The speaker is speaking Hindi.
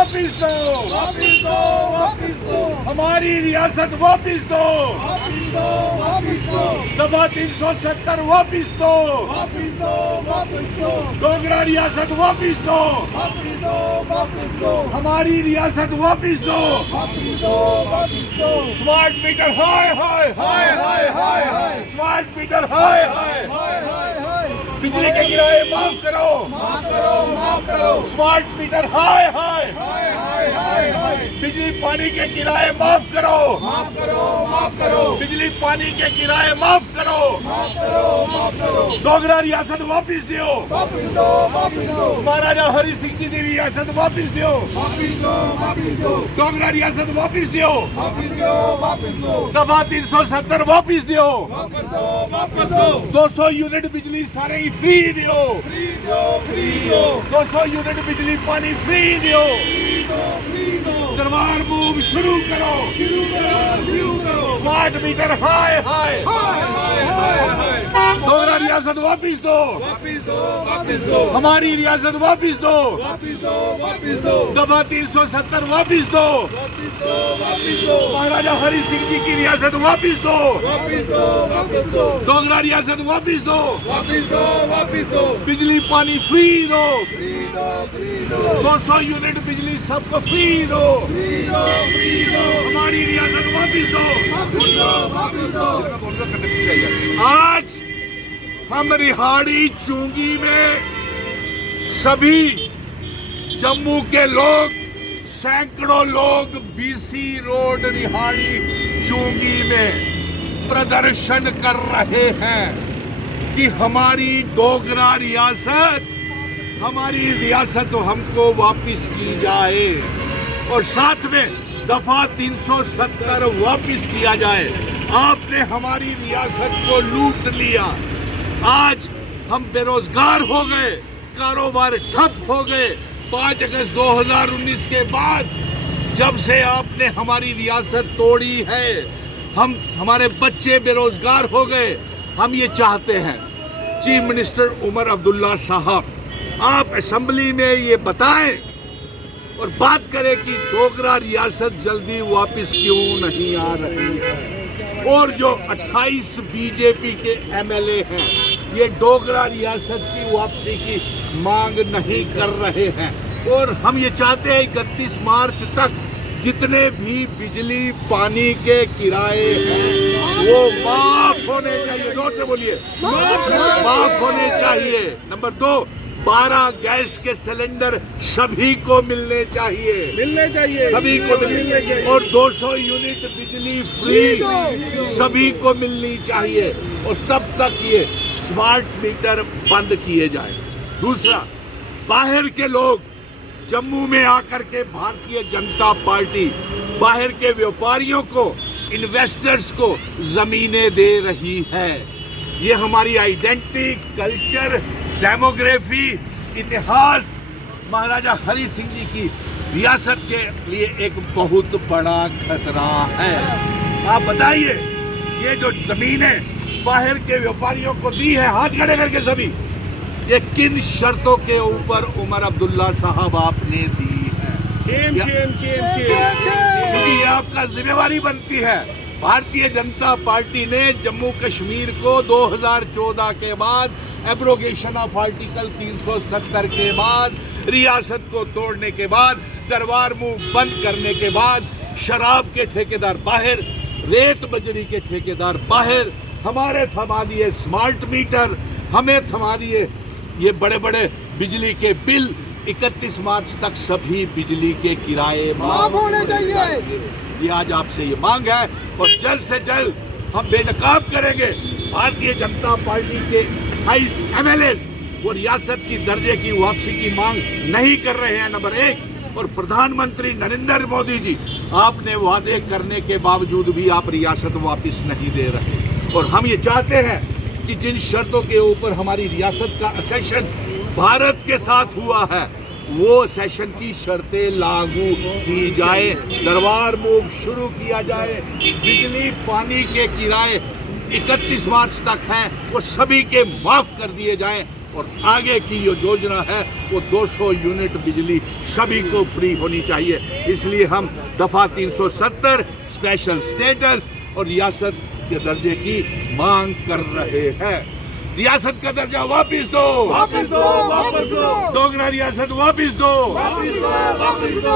वापिस दो, वापिस दो, वापिस दो, हमारी रियासत वापिस दो, वापिस दो, वापिस दो, दफा 370 वापिस दो, वापिस दो, वापिस दो, डोगरा रियासत वापिस दो, वापिस दो, वापिस दो, हमारी रियासत वापिस दो, वापिस दो, वापिस दो, स्मार्ट मीटर हाय हाय हाय हाय हाय हाय, स्मार्ट मीटर हाय हाय हाय हाय हाय, बिजली के किराए माफ करो, माफ करो, माफ करो, स्मार्ट मीटर हाय हाय हाय हाय हाय हाय, बिजली पानी के किराए माफ करो, माफ करो, माफ करो, बिजली पानी के किराए माफ करो, माफ करो, माफ करो, डोगरा रियासत वापिस दियो, वापिस दो, वापिस दो, महाराजा हरि सिंह जी की रियासत वापिस दियो, वापिस दो, वापिस दो, डोगरा रियासत वापिस दियो, वापिस दो, वापिस दो, दफा 370 वापिस दियो, वापिस दो, वापिस दो, 200 यूनिट बिजली सारे ही फ्री दियो, फ्री दो, फ्री दो, 200 यूनिट बिजली पानी फ्री दियो, फ्री दो, फ्री दो, दरबार मूव शुरू करो, शुरू करो, शुरू करो, स्मार्ट मीटर हाय हाय हाय हाय हाय हाय, डोगरा रियासत वापिस दो, वापिस दो, वापिस दो, हमारी रियासत वापिस दो, वापिस दो, वापिस दो, दफा 370 वापिस दो, वापिस दो, वापिस दो, महाराजा हरि सिंह जी की रियासत वापिस दो, वापिस दो, वापिस दो, डोगरा रियासत वापिस दो, वापिस दो, वापिस दो, बिजली पानी फ्री दो, फ्री दो, फ्री दो, 200 यूनिट बिजली सबको फ्री दो, फ्री दो, फ्री दो, हमारी रियासत वापिस दो। वापिस दो, वापिस दो, आज हम रिहाड़ी चुंगी में सभी जम्मू के लोग, सैकड़ों लोग बीसी रोड रिहाड़ी चुंगी में प्रदर्शन कर रहे हैं कि हमारी डोगरा रियासत, हमारी रियासत हमको वापिस की जाए और साथ में दफा 370 वापिस किया जाए। आपने हमारी रियासत को लूट लिया। आज हम बेरोजगार हो गए, कारोबार ठप हो गए। 5 अगस्त 2019 के बाद जब से आपने हमारी रियासत तोड़ी है, हमारे बच्चे बेरोजगार हो गए। हम ये चाहते हैं चीफ मिनिस्टर उमर अब्दुल्ला साहब, आप असेंबली में ये बताएं और बात करें कि डोगरा रियासत जल्दी वापस क्यों नहीं आ रही है। और जो 28 बीजेपी के एमएलए हैं, ये डोगरा रियासत की वापसी की मांग नहीं कर रहे हैं। और हम ये चाहते हैं 31 मार्च तक जितने भी बिजली पानी के किराए हैं वो माफ होने चाहिए। जोर से बोलिए, माफ होने चाहिए। नंबर 2, 12 गैस के सिलेंडर सभी को मिलने चाहिए, सभी को मिलने चाहिए। और 200 यूनिट बिजली फ्री सभी को मिलनी चाहिए। और तब तक ये स्मार्ट मीटर बंद किए जाए। दूसरा, बाहर के लोग जम्मू में आकर के भारतीय जनता पार्टी बाहर के व्यापारियों को, इन्वेस्टर्स को जमीनें दे रही है। ये हमारी आइडेंटिटी, कल्चर, डेमोग्राफी, इतिहास, महाराजा हरि सिंह जी की रियासत के लिए एक बहुत बड़ा खतरा है। आप बताइए, ये जो जमीनें बाहर के व्यापारियों को दी है, हाथ खड़े करके सभी, ये किन शर्तों के ऊपर उमर अब्दुल्ला साहब आपने दी है? क्योंकि ये आपका जिम्मेवारी बनती है। भारतीय जनता पार्टी ने जम्मू कश्मीर को 2014 के बाद, एब्रोगेशन ऑफ आर्टिकल 370 के बाद, रियासत को तोड़ने के बाद, दरबार मूव बंद करने के बाद, शराब के ठेकेदार बाहर, रेत बजरी के ठेकेदार बाहर, हमारे थमा दिए स्मार्ट मीटर, हमें थमा दिए ये बड़े बड़े बिजली के बिल। 31 मार्च तक सभी बिजली के किराए माफ होने चाहिए। ये आज आपसे ये मांग है और जल्द से जल्द हम बेनकाब करेंगे। भारतीय जनता पार्टी के 28 एमएलए वो रियासत की दर्जे की वापसी की मांग नहीं कर रहे हैं, नंबर 1। और प्रधानमंत्री नरेंद्र मोदी जी, आपने वादे करने के बावजूद भी आप रियासत वापस नहीं दे रहे। और हम ये चाहते हैं कि जिन शर्तों के ऊपर हमारी रियासत का असेशन भारत के साथ हुआ है, वो सेशन की शर्तें लागू की जाए, दरबार मूव शुरू किया जाए, बिजली पानी के किराए 31 मार्च तक हैं वो सभी के माफ कर दिए जाएं और आगे की जो योजना है वो 200 यूनिट बिजली सभी को फ्री होनी चाहिए। इसलिए हम दफा 370 स्पेशल स्टेटस और रियासत के दर्जे की मांग कर रहे हैं। रियासत का दर्जा वापस दो, वापस दो, वापस दो, डोगरा रियासत वापस दो। वापस दो, वापस दो।